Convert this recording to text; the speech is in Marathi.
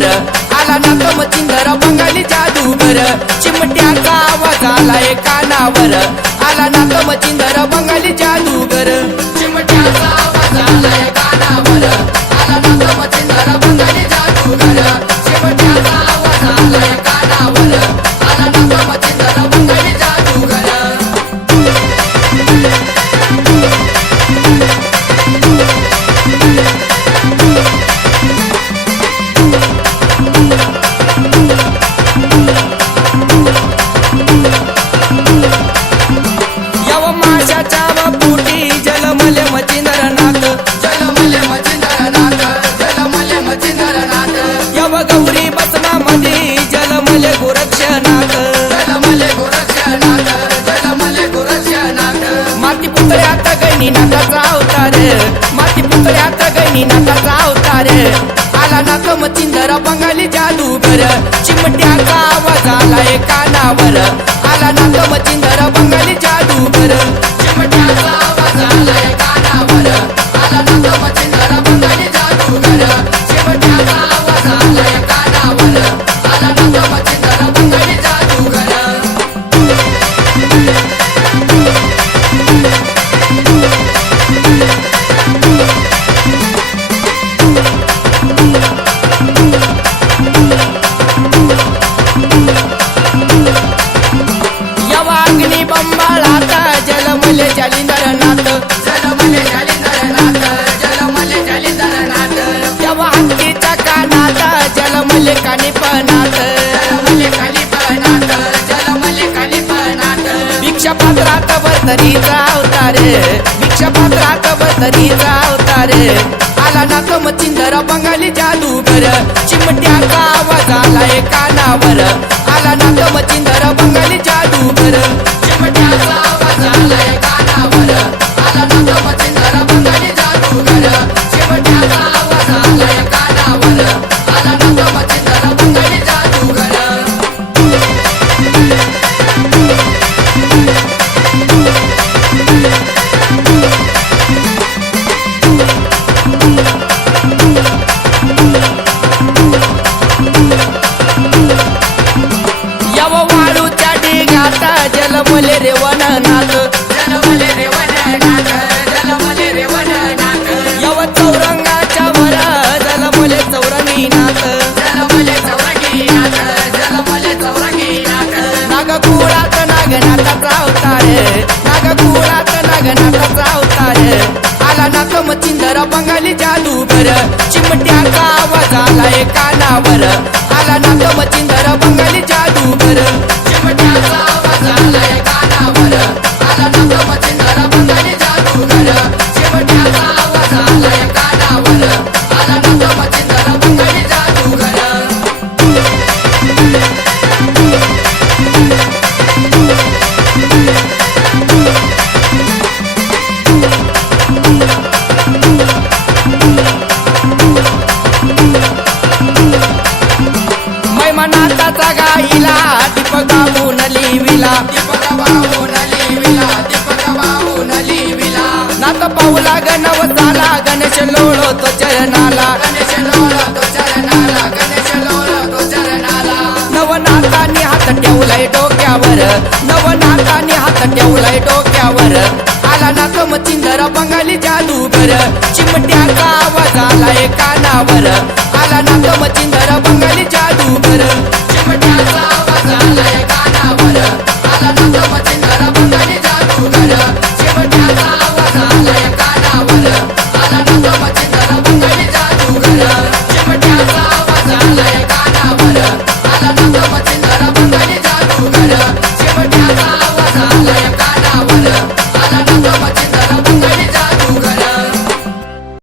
कानावर आला ना मचिंदर बंगाली जादूगर चिमट्याचा आवाज आलाय कानावर आला ना मचिंदर बंगाली जादूगर चिमट्याचा आवाज आलाय कानावर आला ना मचिंदर बंगाली जादूगर चिमट्याचा आवाज आलाय कानावर आला ना मचिंदर बंगाली जादूगर गौरी बसनामध्ये जलमले गोरक्षनाथ जलमले गोरक्षनाथ जलमले गोरक्षनाथ माती पुतळ्यात गणिनाथाचा अवतार माती पुतळ्यात गणिनाथाचा अवतार आला ना मचिंदर बंगाली जादूगर चिमट्याचा आवाज आलाय कानावर आला ना मचिंदर बंगाली जादूगर चिमट्याचा आवाज आलाय कानावर आला ना मचिंदर बंगाली जादूगर चिमट्याचा आवाज आलाय कानावर आला ना मचिंदर बंगाली जादूगर यवाग्नि बंबाळात जलमले जालिंदरनाथ जलमले जालिंदरनाथ जलमले जालिंदरनाथ यवा हत्तीच्या कानात जलमले कानिपनाथ जलमले कानिपनाथ जलमले कानिपनाथ भिक्षा पात्रात वर्तनीचा अवतार भिक्षा पात्रात वर्तनीचा अवतार आला ना मचिंदर बंगाली जादूगर चिमट्याचा आवाज आलाय कानावर आला ना मचिंदर बंगाली जादूगर चिमट्याचा आवाज आलाय कानावर आला ना मचिंदर बंगाली जादूगर चिमट्याचा आवाज आलाय कानावर आला ना मचिंदर बंगाली जादूगर वाळूच्या ढिगात जलमले रेवणनाथ जलमले रेवणनाथ जलमले रेवणनाथ यव चौरंगाच्या वर जलमले चौरंगीनाथ जलमले चौरंगीनाथ जलमले चौरंगीनाथ नागकुळात नागनाथाचा अवतार नागकुळात नागनाथाचा अवतार आला ना मचिंदर बंगाली जादूगर चिमट्याचा आवाज आलाय कानावर आला ना मचिंदर बंगाली जादूगर चिमट्याचा आवाज आलाय कानावर आला ना मचिंदर बंगाली जादूगर चिमट्याचा आवाज आलाय कानावर आला ना मचिंदर बंगाली जादूगर मैमनाथाचा गाईला दीपक गाऊन लिविला दीपक गाऊन लिविला दीपक गाऊन लिविला नाथ पाऊला गणव झाला गणेश लोळतो चरणाला गणेश लोळतो चरणाला गणेश लोळतो चरणाला नवनाथाने हात ठेवलाय डोक्यावर नवनाथाने हात ठेवलाय डोक्यावर आला ना मचिंदर बंगाली जादूगर चिमट्याचा आवाज आलाय कानावर आला ना मचिंदर बंगाली जादूगर